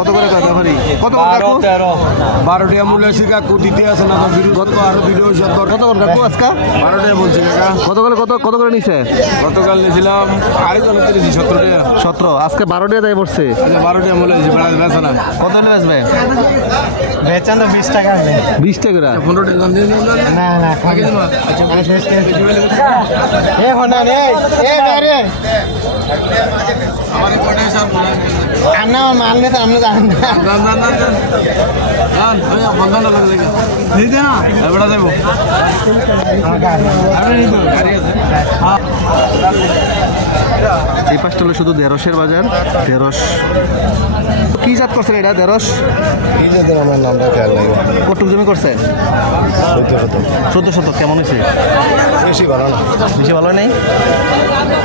কত করে কয় ব্যাপারি? কত করে কাকু? 12 টাকা মূল্য আছে কাকু, দিতে আছে না তো বিরোধ কত আর ভিডিও সব কত করে কাকু আজকে? 12 টাকা বলছি কাকা। কত করে নিছে? গতকাল নিয়েছিলাম আরেকজন 17 টাকা। 17 আজকে 12 টাকা দায় পড়ছে। আচ্ছা 12 টাকা মূল্য আছে, বেচা না। কত হলে বেচবে? বেচান তো 20 টাকা। 20 টাকা করে। 15 টাকা দাম দিয়ে না না আগে দিবা। আচ্ছা আমি শেষ করে এ হনা রে এ বেরে আমার কোটে সব আমরা মাল নিতে আমরা জানেন না। জান ওই বন্ধন লাগে দেখে দিতে না এবড়া দেবো। আরে নিব গাড়ি আছে। হ্যাঁ এই পাশটা হলো শুধু ঢেঁড়সের বাজার। ঢেঁড়স কি জাত করছেন এটা? ঢেঁড়স এই যে আমার নামটা খেয়াল নাই। কটুক জমি করছে? 14 শতক। কেমন হয়েছে? বেশি ভালো না। বেশি ভালো নেই।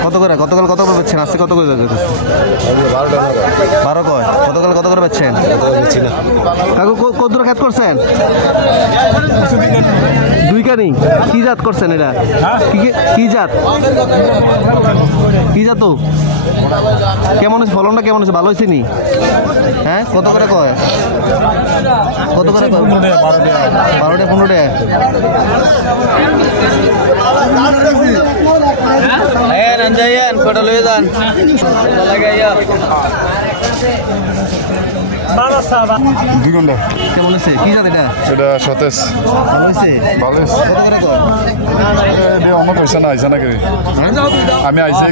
কত করে? গতকাল কত করে বেচছেন? আজকে কত করে যাচ্ছে? 12 টাকা। 12 কয়। গতকাল কত করে বেচছেন? বেচছি না। কাকু কত দূর খেত করছেন? 2 কানি। কি জাত করছেন এটা? কি জাত? কি জাত? কেমন হয়েছে ফলনটা? কেমন হয়েছে? ভালো হয়েছে নি? হ্যাঁ কত করে কয়? কত করে কয়? 12 টাকা 15 টাকা। রঞ্জাইয়ান কোটা লয়ে যান লাগাইয়া 2 ঘন্টা। কেমন হয়েছে? কি জাত এটা? এটা সতেজ। ভালো হয়েছে? ভালো হয়েছে। কত করে কয়? অন্য পয়সা না আইসা না করে আমি আইসা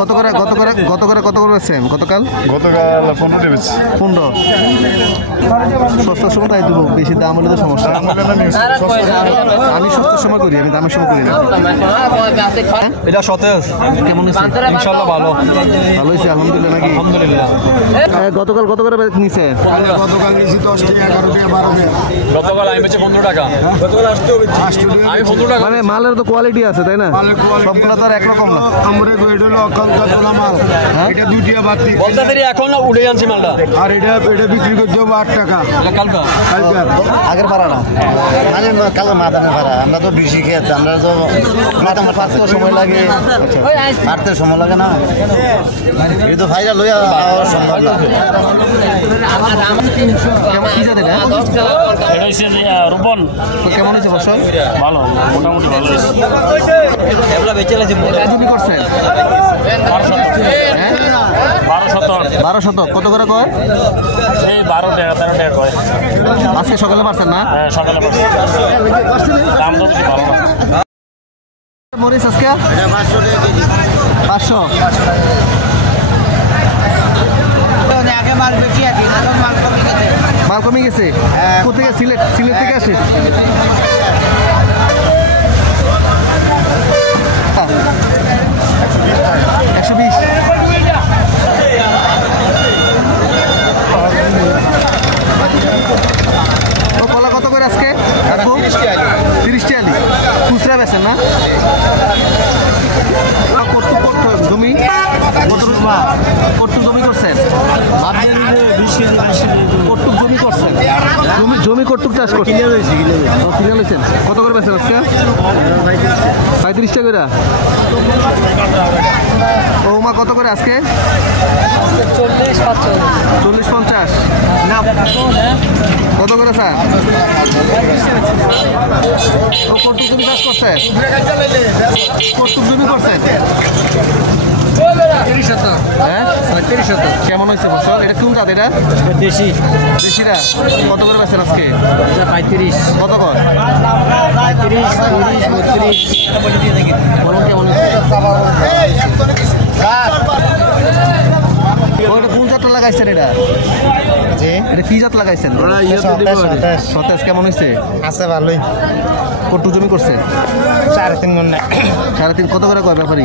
কত করে বেচছেন গতকাল? গতকাল 15 টাকা বেচছি। 15। সস্তার সময় তাই দেবো, বেশি দাম হলে তো সমস্যা। আমি সস্তার সময় করি, আমি দামের সময় করি না। এটা সতেজ। কেমন হয়েছে? ইনশাআল্লাহ ভালো ভালো হয়েছে আলহামদুলিল্লাহ। নাকি আলহামদুলিল্লাহ। গতকাল কত করে নিছে? গতকাল নিয়েছি 10 টাকা 11 টাকা 12 টাকা। গতকাল আমি বেচে 15 টাকা। গতকাল আসতে হবে 8 টাকা। আমি 15 টাকা। মানে মালের তো কোয়ালিটি আছে তাই না? সবগুলো তো আর একরকম না। আমরা এটা হলো অকাল মাল। এটা 2 টাকা বাড়তি। বলতে এখন উড়ে আনছি মালটা। আর এটা বিক্রি করতে হবে 8 টাকা। কালকা আগের পারা না মানে কালো মাদানের ভাড়া আমরা তো বেশি খেতে আমরা তো পাঁচটা সময় লাগে। পারতে সময় লাগে না। এই তো ভাইরা লইয়া সম্ভব না। কেমন কি জানেন? এটা হচ্ছে রূপন। কেমন হয়েছে ফসল? ভালো, মোটামুটি ভালো হয়েছে। জমি করছেন? 12 শতক। কত করে কয়? এই 12 টাকা 13 টাকা কয়। আজকে সকালে পারছেন না? হ্যাঁ সকালে পাচ্ছি। দাম তো বেশি ভালো না। মরিচ আজকে 500। মাল কমে গেছে কোথেকে? সিলেট থেকে আসে। 120। কলা কত করে আজকে? 30 টাকা। খুচরা বেচেন না? জমি কটুক জমি করছেন? কটুক জমি করছেন? জমি কটুক চাষ করছেন? কিনে লইছেন। কত করে বেচেন আজকে? 35 টাকা করে। ওমা কত করে আজকে? 40-50। কত করে স্যার? কটুক জমি চাষ করছেন? কটুক জমি করছেন? 30 শতক। হ্যাঁ 30 শতক। কেমন হয়েছে ফসল? এটা কোন জাত? এটা দেশিরা। কত করে বেচেন আজকে? 35। কত কর? 35, 30, 32। বলুন কেমন হয়েছে? ওটা কোন জাতটা লাগাইছেন এটা? এটা কি জাত লাগাইছেন? সতেজ। কেমন হয়েছে? আছে ভালোই। কটুক জমি করছেন? 3.5 মণ। 3.5। কত করে কয় ব্যাপারী?